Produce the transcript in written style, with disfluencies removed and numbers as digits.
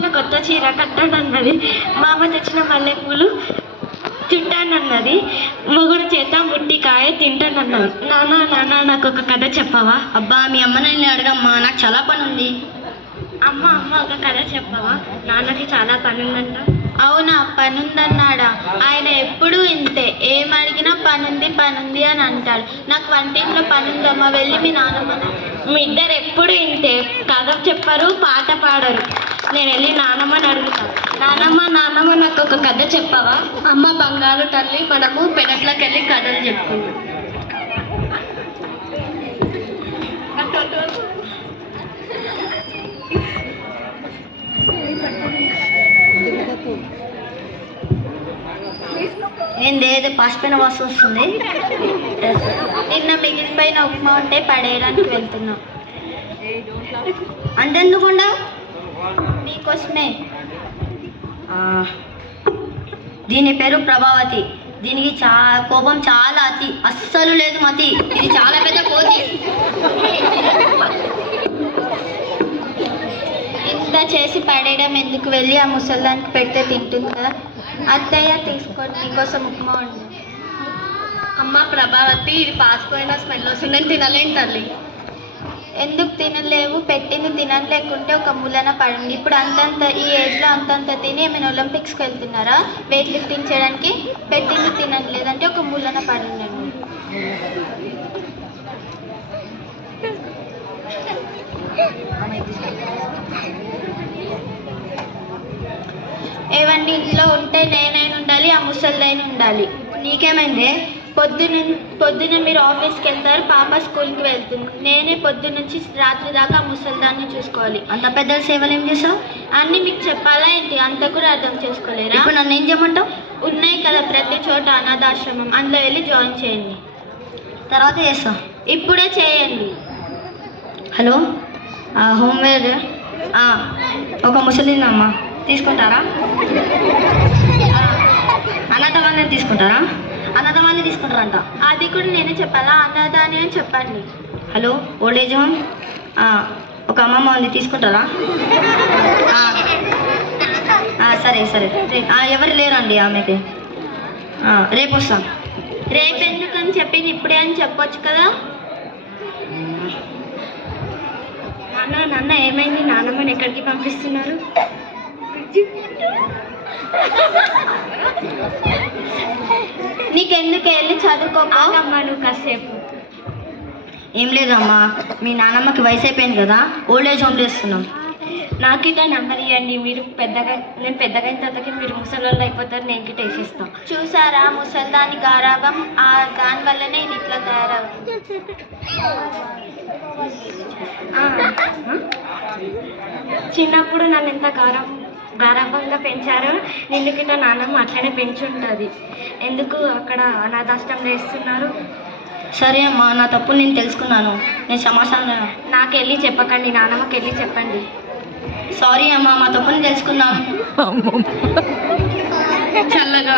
తెచ్చిన కొత్త చీర కట్టానన్నది. మా అమ్మ తెచ్చిన మల్లెపూలు తింటానన్నది. మొగుడు చేత ముట్టికాయ తింటానన్నది. నాన్న నాన్న నాకు ఒక కథ చెప్పవా? అబ్బా మీ అమ్మ నన్ను అడగమ్మా, నాకు చాలా పని ఉంది. అమ్మ అమ్మ ఒక కథ చెప్పవా? నాన్నకి చాలా పని ఉందంట. అవునా, పనుందన్నాడా? ఆయన ఎప్పుడూ ఇంతే, ఏమడిగినా పనుంది అని అంటాడు. నాకు వంటింట్లో పనుందమ్మా, వెళ్ళి మీ నాన్నమ్మ. మీ ఇద్దరు ఎప్పుడు ఇంతే, కథ చెప్పరు, పాట పాడరు. నేను వెళ్ళి నాన్నమ్మని అడుగుతాను. నాన్నమ్మ నాన్నమ్మ నాకు ఒక కథ చెప్పవా? అమ్మ బంగారు తల్లి, మనము పెరట్లోకి వెళ్ళి కథలు చెప్పుకుంటాం. ఏందేదో పసిపోయిన వస్తు వస్తుంది. నిన్న మిగిలిపోయిన ఉప్మా ఉంటే పడేయడానికి వెళ్తున్నాం. అంతెందుకుండా మీకోసమే. దీని పేరు ప్రభావతి. దీనికి కోపం చాలా అతి, అస్సలు లేదు మతి. ఇది చాలా పెద్ద కోతి. ఇంత చేసి పడేయడం ఎందుకు, వెళ్ళి ఆ ముసల్దానికి పెడితే తింటుంది కదా. అత్తయ్య తీసుకోండి, మీకోసం ఉప్మా ఉంది. అమ్మ ప్రభావతి, ఇది పాసిపోయిన స్మెల్ వస్తుంది, నేను తినలేను తల్లి. ఎందుకు తినలేవు? పెట్టింది తినలేకుంటే ఒక మూలన పడండి. ఇప్పుడు అంతంత ఈ ఏజ్లో అంతంత తిని ఏమైనా ఒలింపిక్స్కి వెళ్తున్నారా వెయిట్ లిఫ్టింగ్ చేయడానికి? పెట్టింది తినలేదంటే ఒక మూలన పడండి. ఏవండి, ఇంట్లో ఉంటే నేనైనా ఉండాలి, ఆ ముసలిదైనా ఉండాలి. నీకేమైంది? పొద్దున మీరు ఆఫీస్కి వెళ్తారు, పాప స్కూల్కి వెళ్తుంది. నేనే పొద్దున్నుంచి రాత్రి దాకా ఆ ముసలిదాన్ని చూసుకోవాలి. అంత పెద్ద సేవలు ఏం చేసావు? అన్నీ మీకు చెప్పాలా ఏంటి? అంత కూడా అర్థం చేసుకోలేరా? ఇప్పుడు నన్ను ఏం చేయమంటావు? ఉన్నాయి కదా ప్రతి చోట అనాథాశ్రమం, అందులో వెళ్ళి జాయిన్ చేయండి. తర్వాత చేస్తా. ఇప్పుడే చేయండి. హలో, హోమ్వేర్ ఒక ముసలిదమ్మా తీసుకుంటారా? అనాథ వాళ్ళని తీసుకుంటారా? అనాథ వాళ్ళని తీసుకుంటారంట. అది కూడా నేనే చెప్పాలా? అనాథ అని చెప్పండి. హలో, ఓల్డ్ ఏజ్ హోమ్ ఒక అమ్మమ్మ ఉంది, తీసుకుంటారా? సరే సరే, ఎవరు లేరండి ఆమెకి. రేపు వస్తాం. రేపు ఎందుకని చెప్పింది ఇప్పుడే అని చెప్పొచ్చు కదా. నాన్న ఏమైంది? నాన్నమ్మని ఎక్కడికి పంపిస్తున్నారు? నీకెందుకు, వెళ్ళి చదువుకోమ్మా నువ్వు కాసేపు. ఏం లేదమ్మా, మీ నాన్నమ్మకి వయసు అయిపోయింది కదా, ఓల్డ్ ఏజ్ హోమ్ చేస్తున్నాం. నాకు ఇట్లా నెంబర్ ఇవ్వండి. నేను పెద్దగా అయిన తర్వాతకి మీరు ముసలోళ్ళు అయిపోతారు, నేను గిట్ట వేసేస్తాం. చూసారా ముసల్దాని గారాబం, దానివల్లనే ఇది ఇట్లా తయారవుతుంది. చిన్నప్పుడు నన్ను ఎంత గారాబంగా పెంచారో నిన్ను గిట్ట నాన్నమ్మ అట్లనే పెంచుంటుంది. ఎందుకు అక్కడ అనాథాశ్రమం వేస్తున్నారు? సరే అమ్మా, నా తప్పు నేను తెలుసుకున్నాను, నేను సమాచారం. నాకు వెళ్ళి చెప్పకండి, నాన్నమ్మకి వెళ్ళి చెప్పండి. సారీ అమ్మా, మా తప్పుని తెలుసుకున్నాను. చల్లగా